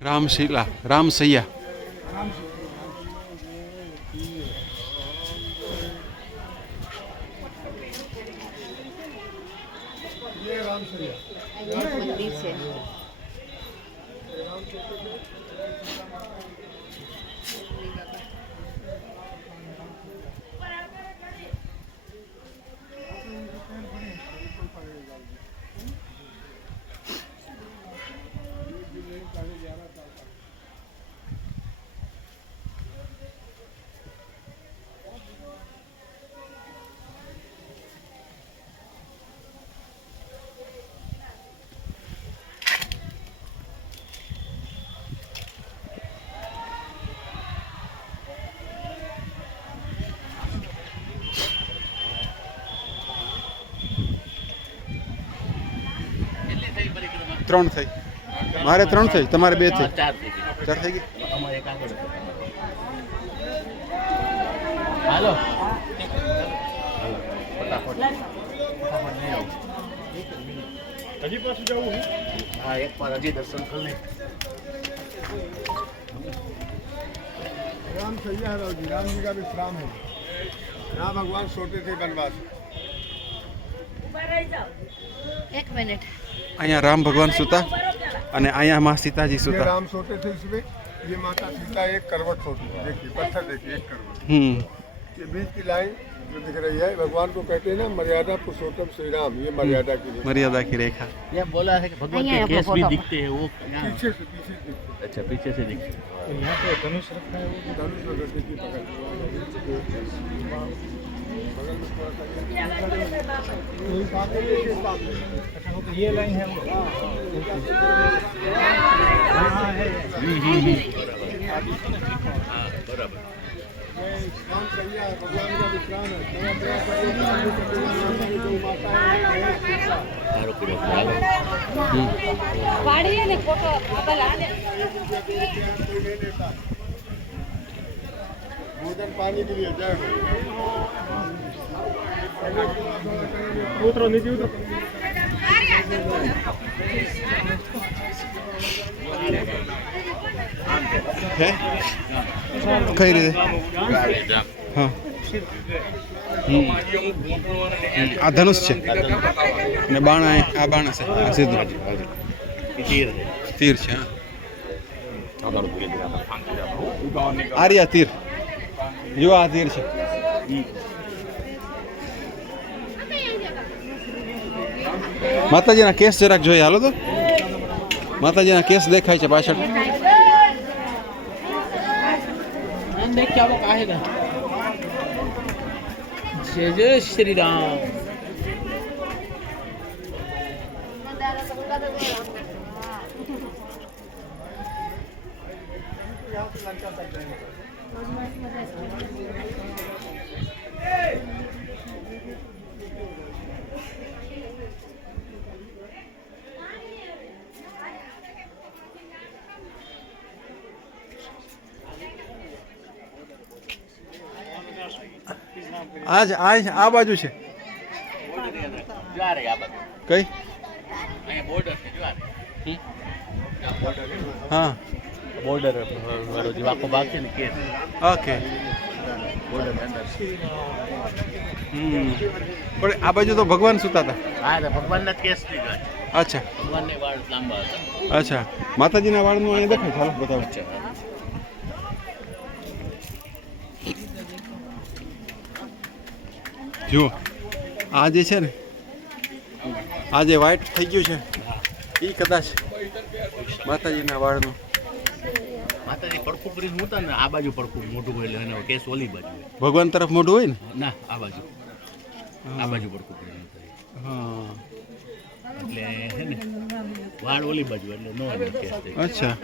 રામશીલા રામસૈયા મંદિર છે. ત્રણ થઈ મારે ત્રણ થઈ તમારે બે થઈ ચાર થઈ ગઈ ચાર થઈ ગઈ અમારે એક આગળ હતો. હાલો ફટાફટ હજી પાછું જવું હા એક વાર હજી દર્શન કરી લે राम सैया है राव जी राम जी का भी श्राम है राम भगवान सोते थे वनवास એક મિનિટ અહીંયા રામ ભગવાન સુતા અને અહીંયા માં સીતાજી ये સુતા राम सोते थे इसमें ये माता सीता एक करवट सोती थी देखिए पत्थर देखिए एक करवट હમ ये बीच की लाइन जो दिख रही है भगवान को कहते हैं ना मर्यादा पुरुषोत्तम श्री राम ये मर्यादा की रेखा મર્યાદા કી રેખા ये बोला है कि भगवान અહીંયા के આપણો केस भी फोटो. दिखते हैं वो यहाँ पीछे से पीछे से दिखते अच्छा पीछे से दिखते हैं हैं। यहाँ पे धनुष रखा है वो धनुष वगैरह देखिए पकड़ बगल में थोड़ा सा ये साथ में देखिए, साथ में। अच्छा वो तो ये लाइन है वो हाँ, हाँ, है, है। हाँ बराबर राम सैया है भगवान का विश्राम है दया दया करके सामने करके ઉતરો નીચે ઉતરો. કઈ રીતે? હા. આ ધનુષ છે. અને બાણા આ બાણા છે આ સીધું. તીર છે આર્યા તીર. જો આ તેર છે માતાજીના કેસ જરાક જોઈએ હાલો તો માતાજીના કેસ દેખાય છે પાછળ જય જય શ્રી રામ આજ આ આ બાજુ છે. કઈ અહીંયા બોર્ડર છે જો આ રહી. હા. બોર્ડર આખો ભાગ છે ને કેસ ઓકે. હમ. પણ આ બાજુ તો ભગવાન સુતા હતા. હા ભગવાનના કેસ અચ્છા. ભગવાનને વાળ લાંબા હતા. અચ્છા. માતાજીના વાળનું અહીંયા દેખાય? ચાલો બતાવો. જુઓ. આ જે છે ને આ જે વ્હાઈટ થઈ ગયું છે એ કદાચ માતાજીના વાળનું. માતાજી પડખું કરીને ઉતા ને આ બાજુ પડખું મોટું હોય એનો કેસ ઓલી બાજુ. ભગવાન તરફ મોઢું હોય ને? ના આ બાજુ. આ બાજુ પડખું કરીને. હા એટલે હે ને વાળ ઓલી બાજુ એટલે નો કેસ અચ્છા.